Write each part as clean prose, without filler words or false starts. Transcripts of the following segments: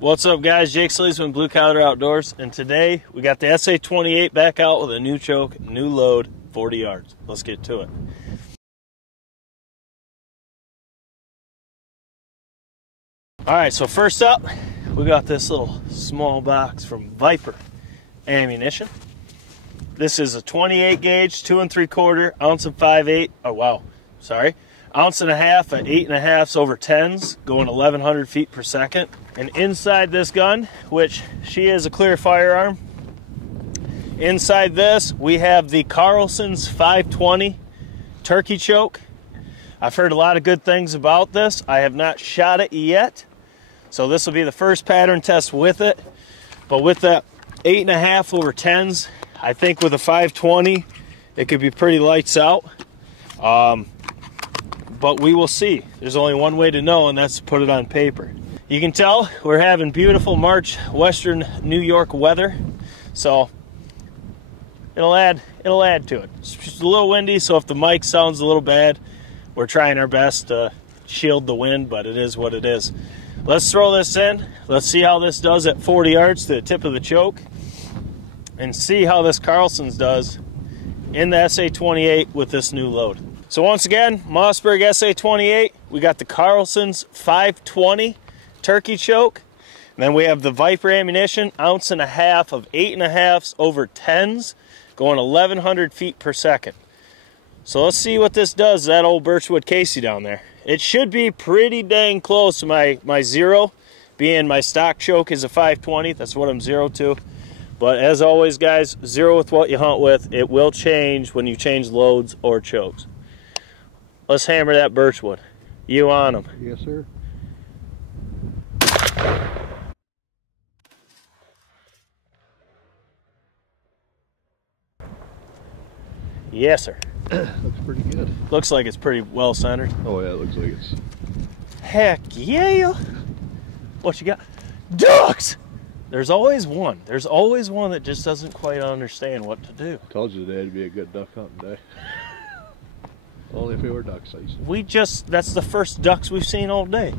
What's up, guys? Jake Sleasman, Blue Collar Outdoors, and today we got the SA-28 back out with a new choke, new load, 40 yards. Let's get to it. All right, so first up, we got this little small box from Viper Ammunition. This is a 28 gauge, 2 3/4, ounce and 5/8. Oh wow, sorry, ounce and a half at 8 1/2 over 10s, going 1,100 feet per second. And inside this gun, which she is a clear firearm, inside this we have the Carlsons 520 turkey choke. I've heard a lot of good things about this. I have not shot it yet, so this will be the first pattern test with it. But with that 8 1/2 over 10s, I think with a 520 it could be pretty lights out. But we will see. There's only one way to know, and that's to put it on paper. You can tell we're having beautiful March Western New York weather, so it'll add to it. It's just a little windy, so if the mic sounds a little bad, we're trying our best to shield the wind, but it is what it is. Let's throw this in. Let's see how this does at 40 yards to the tip of the choke, and see how this Carlsons does in the SA-28 with this new load. So once again, Mossberg SA-28, we got the Carlsons 520 turkey choke, and then we have the Viper Ammunition, ounce and a half of 8 1/2 over 10s, going 1,100 feet per second. So let's see what this does, that old Birchwood Casey down there. It should be pretty dang close to my zero, being my stock choke is a 520, that's what I'm zero to. But as always, guys, zero with what you hunt with. It will change when you change loads or chokes. Let's hammer that Birchwood. You on them? Yes, sir. Yes, sir. Looks pretty good. Looks like it's pretty well centered. Oh yeah, it looks like it's... Heck yeah! What you got? Ducks! There's always one. There's always one that just doesn't quite understand what to do. I told you today would be a good duck hunting day. Only if we were duck size. That's the first ducks we've seen all day.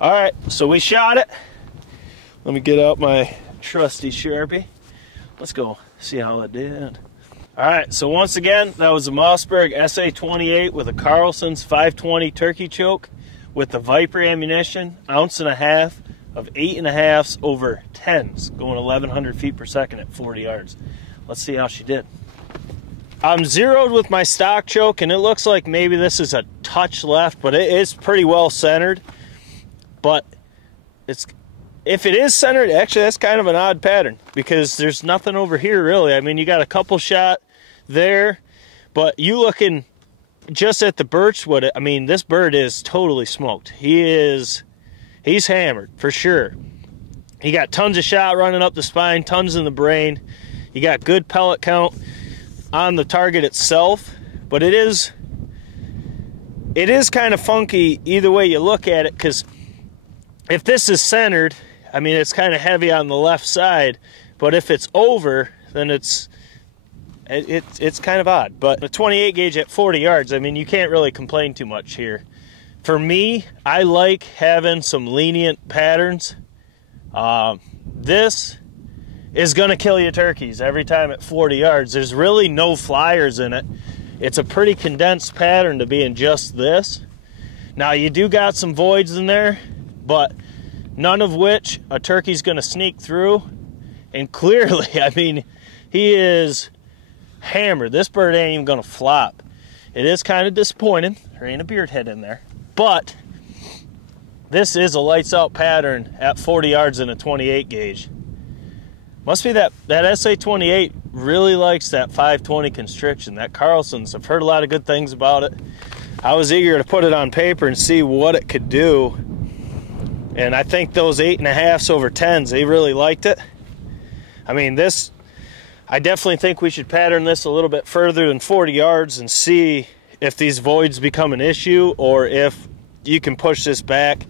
All right, so we shot it. Let me get out my trusty Sharpie. Let's go see how it did. All right, so once again, that was a Mossberg SA-28 with a Carlsons 520 turkey choke with the Viper Ammunition, ounce and a half of 8 1/2 over 10s, going 1,100 feet per second at 40 yards. Let's see how she did. I'm zeroed with my stock choke, and it looks like maybe this is a touch left, but it is pretty well centered. But if it is centered, actually that's kind of an odd pattern, because there's nothing over here really. I mean, you got a couple shot there, but you looking just at the Birchwood, I mean, this bird is totally smoked. He's hammered for sure. He got tons of shot running up the spine, tons in the brain. You got good pellet count on the target itself, but it is kind of funky either way you look at it, because if this is centered, I mean, it's kind of heavy on the left side, but if it's over, then it's kind of odd. But the 28 gauge at 40 yards, I mean, you can't really complain too much here. For me, I like having some lenient patterns. This is gonna kill your turkeys every time at 40 yards. There's really no flyers in it. It's a pretty condensed pattern to be in just this. Now you do got some voids in there, but none of which a turkey's gonna sneak through. And clearly, I mean, he is hammered. This bird ain't even gonna flop. It is kind of disappointing. There ain't a beard head in there. But this is a lights out pattern at 40 yards in a 28 gauge. Must be that SA-28 really likes that 520 constriction. That Carlsons, I've heard a lot of good things about it. I was eager to put it on paper and see what it could do. And I think those 8 1/2 over 10s, they really liked it. I mean, this, I definitely think we should pattern this a little bit further than 40 yards and see if these voids become an issue, or if you can push this back.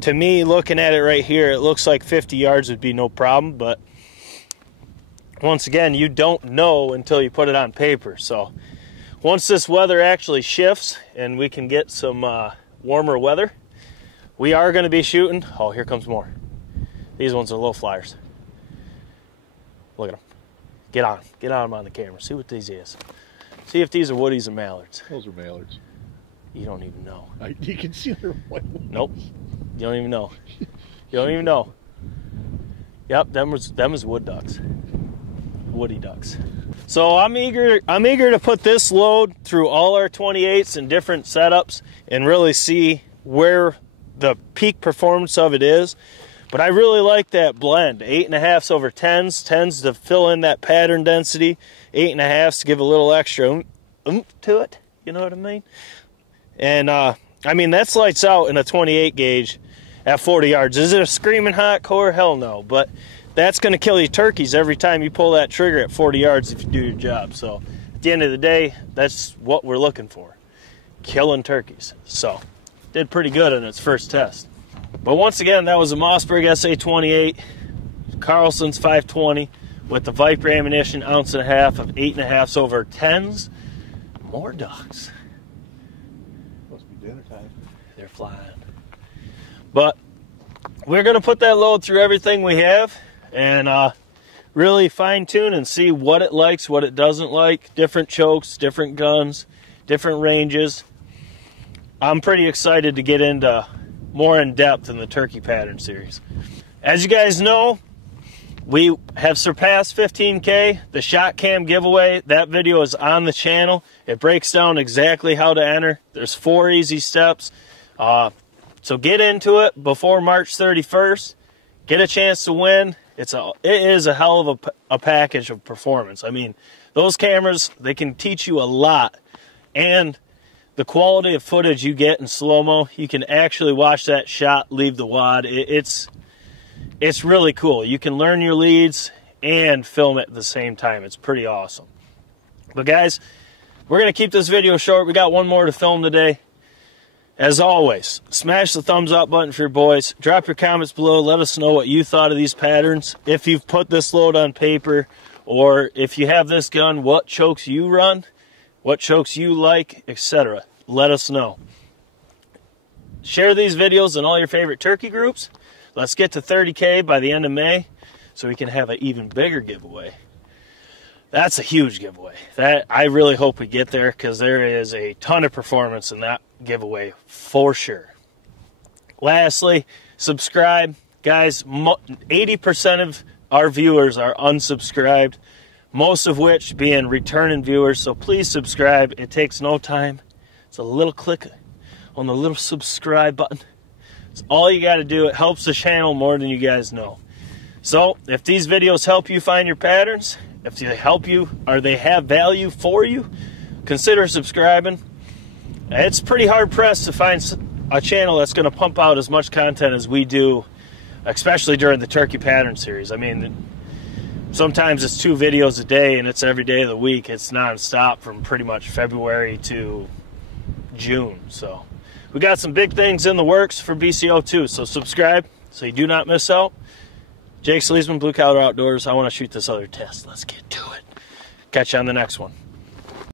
To me, looking at it right here, it looks like 50 yards would be no problem, but once again, you don't know until you put it on paper. So once this weather actually shifts and we can get some warmer weather, we are going to be shooting. Oh, here comes more. These ones are low flyers. Look at them. Get on them on the camera. See what these is. See if these are woodies or mallards. Those are mallards. You don't even know. You can see they're white. Nope. You don't even know. You don't even know. Yep, them was wood ducks. Woody ducks. So I'm eager to put this load through all our 28s and different setups and really see where the peak performance of it is. But I really like that blend. 8.5s over 10s. 10s to fill in that pattern density. 8.5s to give a little extra oomph to it. You know what I mean? And I mean, that's lights out in a 28 gauge at 40 yards. Is it a screaming hot core? Hell no. But that's going to kill you turkeys every time you pull that trigger at 40 yards if you do your job. So at the end of the day, that's what we're looking for. Killing turkeys. So did pretty good on its first test. But once again, that was a Mossberg sa-28, Carlsons 520 with the Viper ammunition, 1.5 ounces of 8.5s over 10s. More ducks. Must be dinner time. They're flying. But we're going to put that load through everything we have and really fine tune and see what it likes, what it doesn't like, different chokes, different guns, different ranges. I'm pretty excited to get into more in depth in the turkey pattern series. As you guys know, we have surpassed 15K. The shot cam giveaway, that video is on the channel. It breaks down exactly how to enter. There's 4 easy steps. So get into it before March 31st. Get a chance to win. It is a hell of a package of performance. I mean, those cameras, they can teach you a lot. And the quality of footage you get in slow-mo, you can actually watch that shot leave the wad. It's really cool. You can learn your leads and film it at the same time. It's pretty awesome. But guys, we're going to keep this video short. We got one more to film today. As always, smash the thumbs up button for your boys. Drop your comments below. Let us know what you thought of these patterns. If you've put this load on paper, or if you have this gun, what chokes you run, what chokes you like, etc. Let us know. Share these videos in all your favorite turkey groups. Let's get to 30K by the end of May so we can have an even bigger giveaway. That's a huge giveaway. That I really hope we get there because there is a ton of performance in that giveaway for sure. Lastly, subscribe. Guys, 80% of our viewers are unsubscribed, most of which being returning viewers, so please subscribe. It takes no time. It's a little click on the little subscribe button. It's all you got to do. It helps the channel more than you guys know. So if these videos help you find your patterns, if they help you or they have value for you, consider subscribing. It's pretty hard pressed to find a channel that's going to pump out as much content as we do, especially during the turkey pattern series. I mean, sometimes it's 2 videos a day and it's every day of the week. It's non-stop from pretty much February to June. So we got some big things in the works for BCO2, so subscribe so you do not miss out. Jake SLEASMAN, Blue Collar Outdoors. I want to shoot this other test. Let's get to it. Catch you on the next one.